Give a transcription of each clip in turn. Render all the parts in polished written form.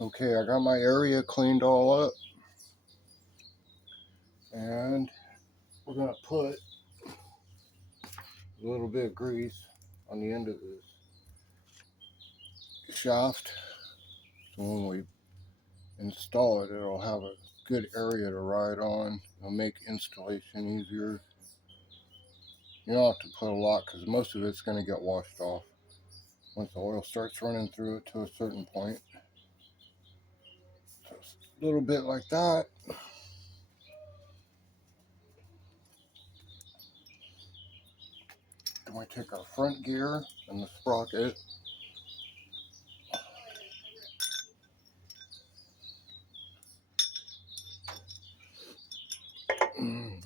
Okay, I got my area cleaned all up, and we're going to put a little bit of grease on the end of this shaft, so when we install it, it'll have a good area to ride on. It'll make installation easier. You don't have to put a lot because most of it's going to get washed off once the oil starts running through it to a certain point. Just a little bit like that. Then we take our front gear and the sprocket.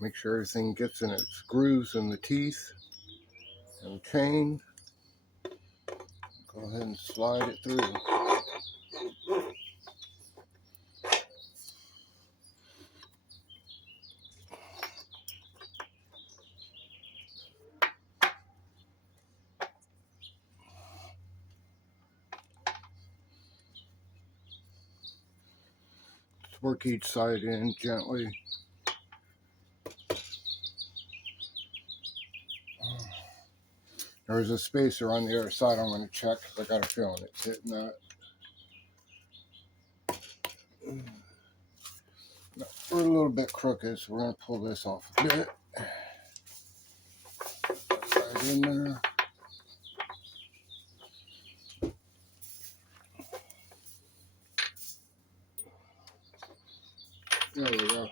Make sure everything gets in its grooves in the teeth and the chain. Go ahead and slide it through. Just work each side in gently. There's a spacer on the other side I'm going to check because I got a feeling it's hitting that. We're a little bit crooked, so we're going to pull this off a bit. Right in there. There we go.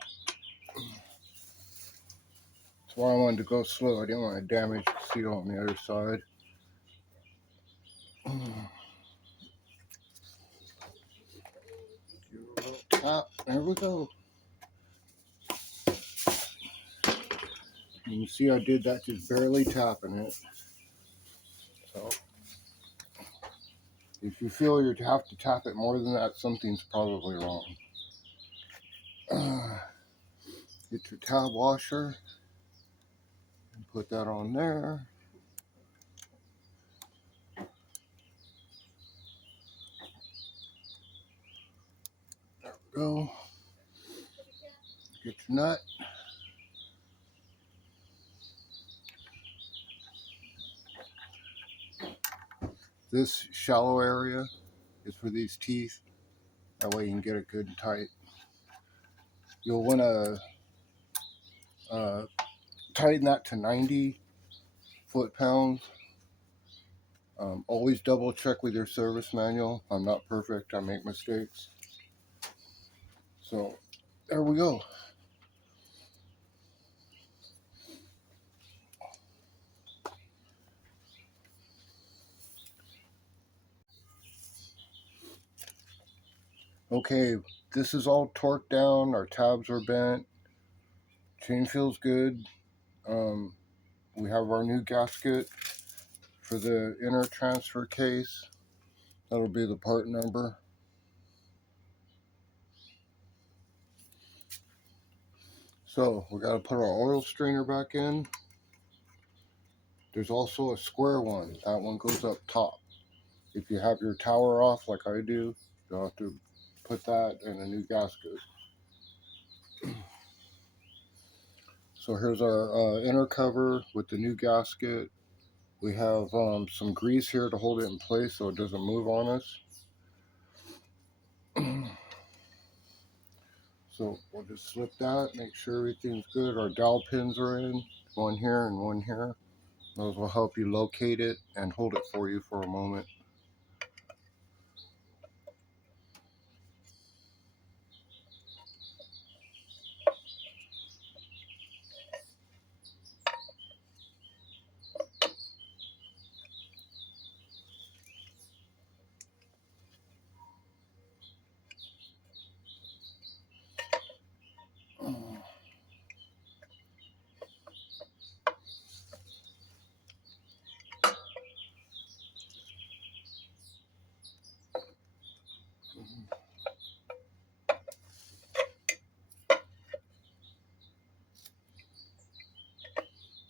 That's why I wanted to go slow. I didn't want to damage the seal on the other side. Give it a little tap. There we go. You can see I did that just barely tapping it. So if you feel you have to tap it more than that, something's probably wrong. Get your tab washer and put that on there. There we go. Get your nut. This shallow area is for these teeth. That way you can get it good and tight. You'll want to tighten that to 90 foot-pounds. Always double check with your service manual. I'm not perfect. I make mistakes. So there we go. Okay, this is all torqued down. Our tabs are bent. Chain feels good. We have our new gasket for the inner transfer case. That'll be the part number. So we got to put our oil strainer back in. There's also a square one. That one goes up top. If you have your tower off like I do, you'll have to put that in a new gasket. So here's our inner cover with the new gasket. We have some grease here to hold it in place so it doesn't move on us. So we'll just slip that, make sure everything's good. Our dowel pins are in, one here and one here. Those will help you locate it and hold it for you for a moment.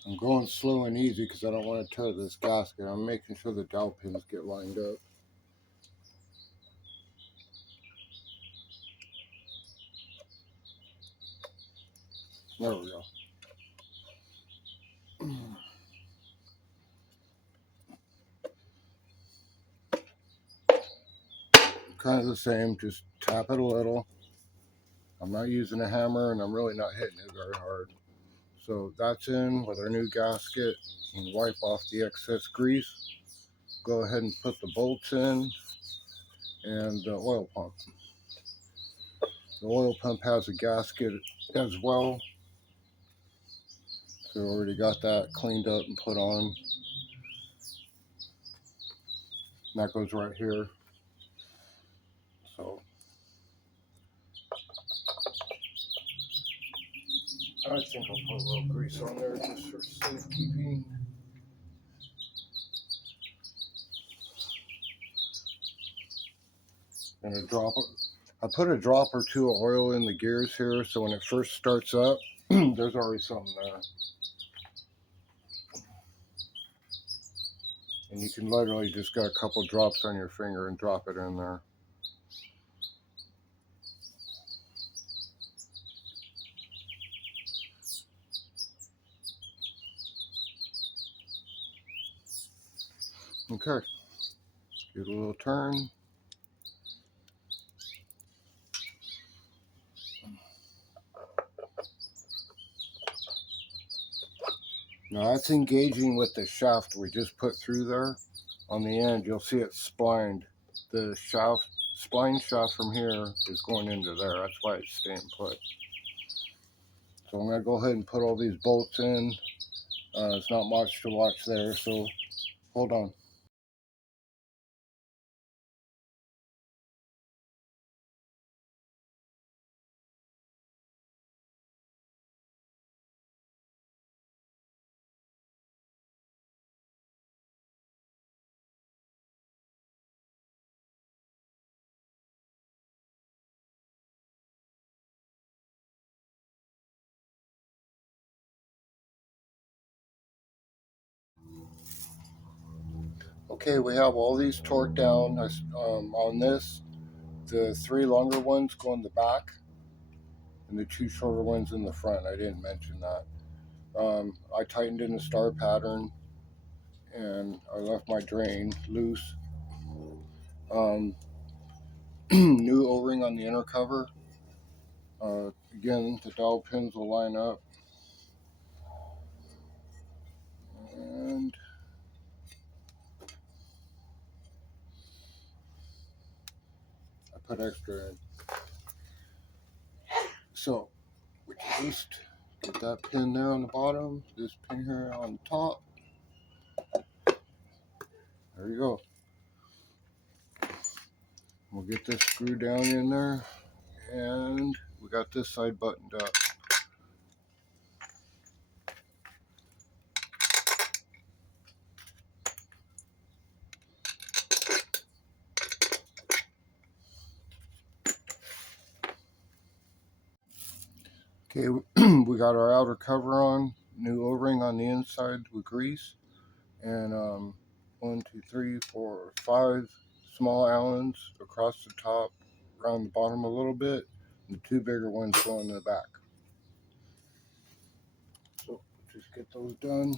I'm going slow and easy because I don't want to tear this gasket. I'm making sure the dowel pins get lined up. There we go. Kind of the same, just tap it a little. I'm not using a hammer and I'm really not hitting it very hard. So that's in with our new gasket. You can wipe off the excess grease. Go ahead and put the bolts in and the oil pump. The oil pump has a gasket as well. So already got that cleaned up and put on. And that goes right here. So I think I'll put a little grease on there just for safekeeping. And I put a drop or two of oil in the gears here, so when it first starts up, there's already something there. And you can literally just get a couple drops on your finger and drop it in there. Okay, give it a little turn. Now that's engaging with the shaft we just put through there. On the end, you'll see it splined. The spline shaft from here is going into there. That's why it's staying put. So I'm going to go ahead and put all these bolts in. It's not much to watch there, so hold on. Okay, we have all these torqued down. On this, the 3 longer ones go in the back, and the 2 shorter ones in the front. I didn't mention that. I tightened in the star pattern, and I left my drain loose. New O-ring on the inner cover. Again, the dowel pins will line up. And I put extra in. So we just get that pin there on the bottom, this pin here on the top. There you go. We'll get this screw down in there, and we got this side buttoned up. Okay, we got our outer cover on, new O-ring on the inside with grease, and 1, 2, 3, 4, 5 small Allens across the top, around the bottom a little bit, and the 2 bigger ones going in the back. So just get those done.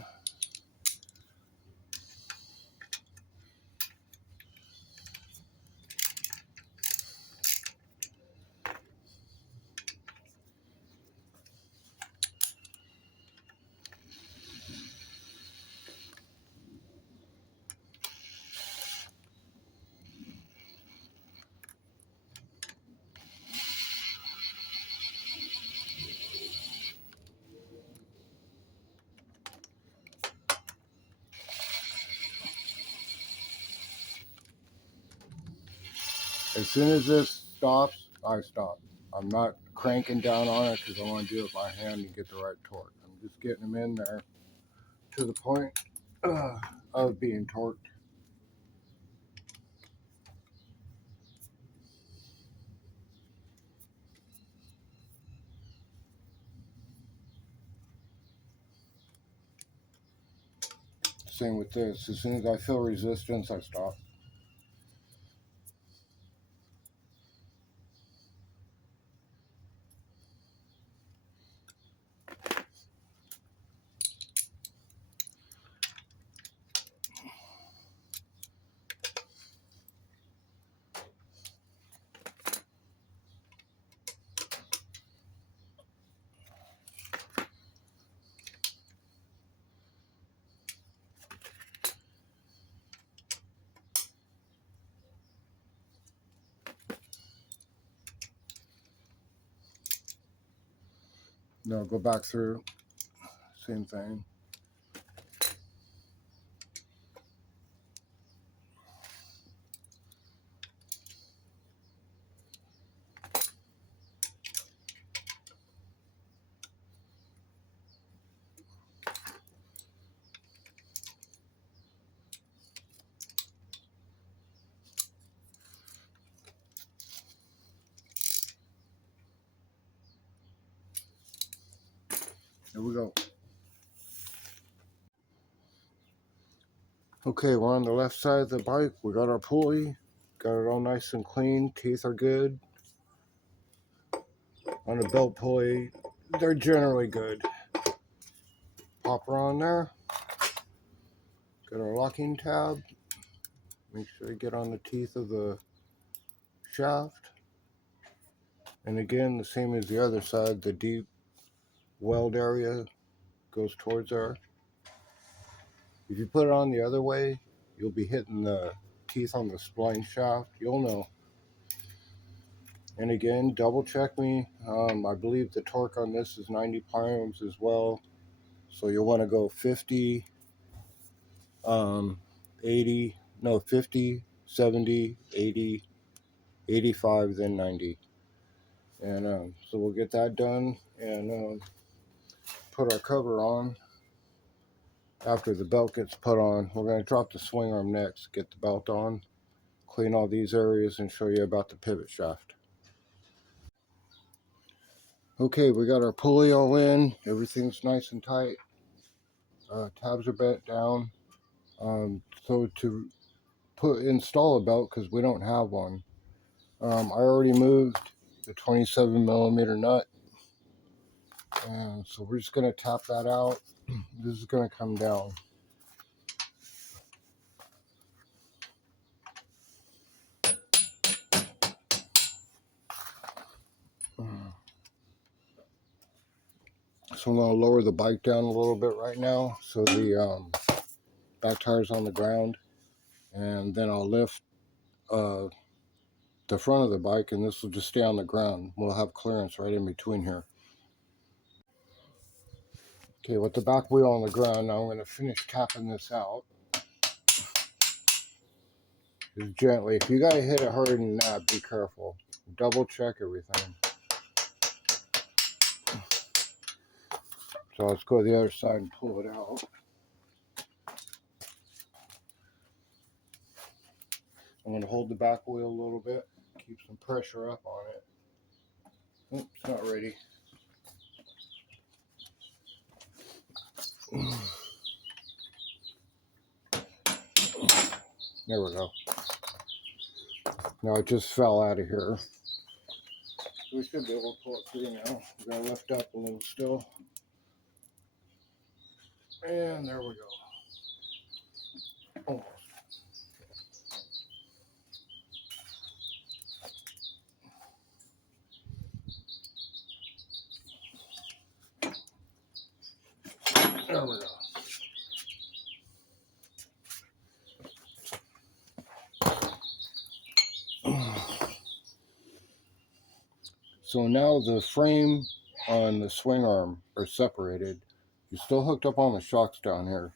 As soon as this stops, I stop. I'm not cranking down on it because I want to do it by hand and get the right torque. I'm just getting them in there to the point of being torqued. Same with this. As soon as I feel resistance, I stop. Now go back through, same thing. Here we go. Okay, we're on the left side of the bike. We got our pulley. Got it all nice and clean. Teeth are good. On the belt pulley, they're generally good. Pop her on there. Got our locking tab. Make sure you get on the teeth of the shaft. And again, the same as the other side, the deep weld area goes towards there. If you put it on the other way, you'll be hitting the teeth on the spline shaft. You'll know. And again, double check me. I believe the torque on this is 90 pounds as well. So you'll want to go 50, 80, no, 50, 70, 80, 85, then 90. And so we'll get that done and put our cover on. After the belt gets put on, we're going to drop the swing arm next, get the belt on, clean all these areas, and show you about the pivot shaft. Okay, we got our pulley all in. Everything's nice and tight. Tabs are bent down. So to install a belt, because we don't have one, I already moved the 27 millimeter nut. And so we're just going to tap that out. This is going to come down. So I'm going to lower the bike down a little bit right now, so the back tire's on the ground, and then I'll lift the front of the bike, and this will just stay on the ground. We'll have clearance right in between here. Okay, with the back wheel on the ground, now I'm going to finish tapping this out. Just gently. If you got to hit it harder than that, be careful. Double check everything. So let's go to the other side and pull it out. I'm going to hold the back wheel a little bit, keep some pressure up on it. Oops, it's not ready. There we go. Now it just fell out of here. We should be able to pull it through now. We're going to lift up a little still. And there we go. Almost. There we go. So now the frame on the swing arm are separated. You're still hooked up on the shocks down here.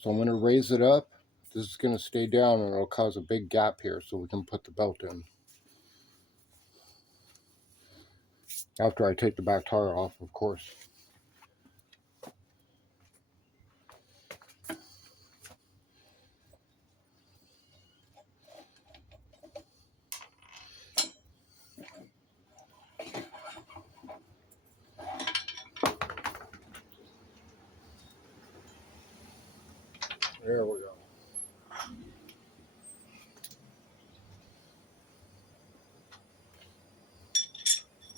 So I'm going to raise it up. This is going to stay down and it'll cause a big gap here so we can put the belt in. After I take the back tire off, of course. There we go.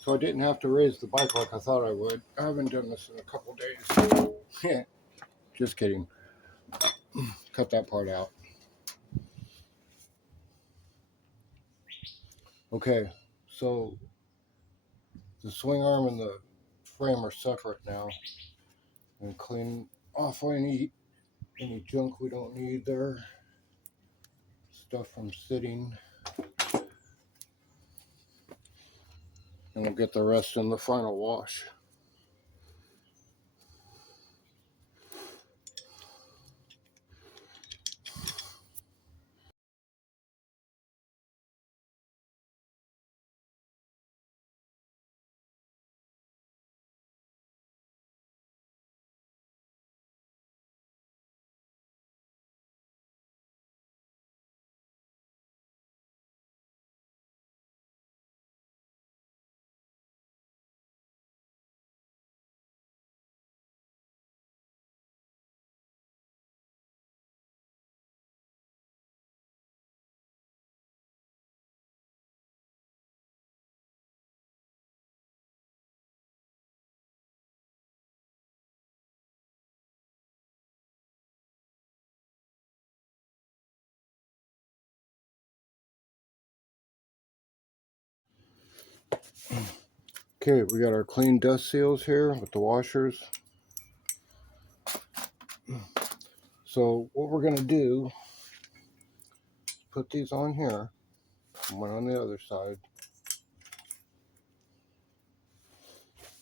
So I didn't have to raise the bike like I thought I would. I haven't done this in a couple days. Just kidding. Cut that part out. Okay, so the swing arm and the frame are separate now. And clean off any junk we don't need there. Stuff from sitting. And we'll get the rest in the final wash. Okay, we got our clean dust seals here with the washers. So what we're going to do, put these on here, one on the other side.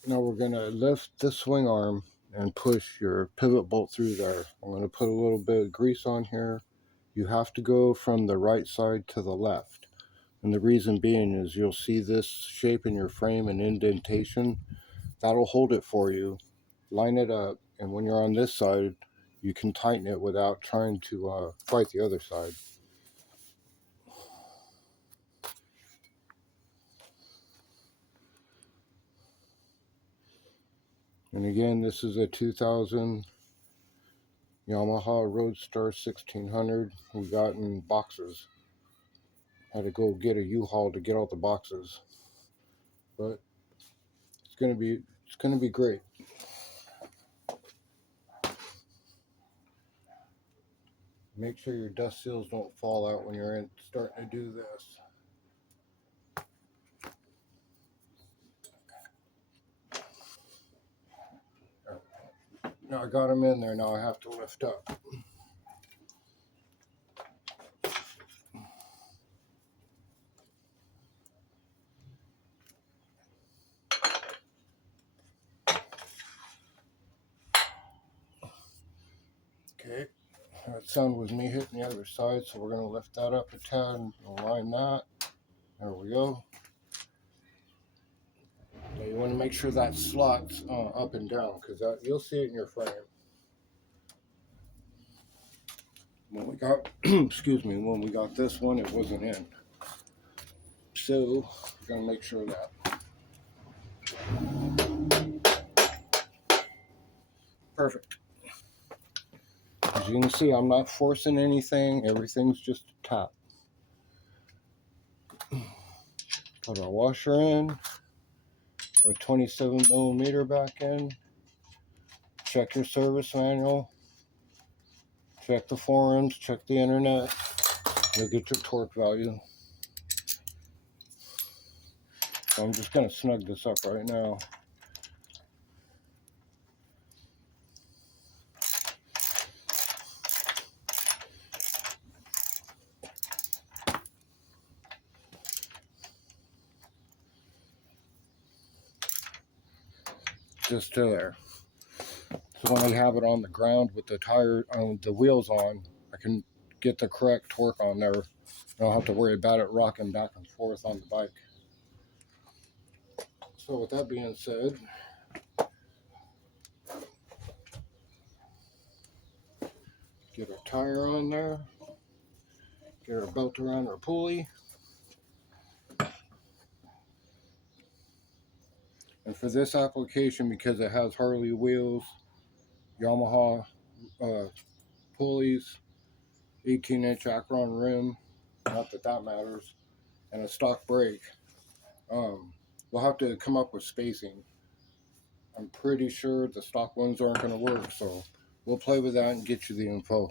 Now we're going to lift the swing arm and push your pivot bolt through there. I'm going to put a little bit of grease on here. You have to go from the right side to the left. And the reason being is you'll see this shape in your frame and indentation. That'll hold it for you. Line it up, and when you're on this side, you can tighten it without trying to fight the other side. And again, this is a 2000 Yamaha Roadstar 1600 we got in boxes. Had to go get a U-Haul to get all the boxes, but it's gonna be great. Make sure your dust seals don't fall out when you're starting to do this. Now I got them in there. Now I have to lift up. Okay, that sound was me hitting the other side, so we're going to lift that up a tad and align that. There we go. Now you want to make sure that slots up and down, because you'll see it in your frame. When we got, excuse me, when we got this one, it wasn't in. So we're going to make sure that. Perfect. As you can see, I'm not forcing anything. Everything's just a tap. Put our washer in. Our 27mm back in. Check your service manual. Check the forums. Check the internet. You'll get your torque value. So I'm just going to snug this up right now. Just to there. So when I have it on the ground with the wheels on, I can get the correct torque on there. I don't have to worry about it rocking back and forth on the bike. So with that being said, get our tire on there, get our belt around our pulley. And for this application, because it has Harley wheels, Yamaha pulleys, 18-inch Akron rim, not that that matters, and a stock brake, we'll have to come up with spacing. I'm pretty sure the stock ones aren't going to work, so we'll play with that and get you the info.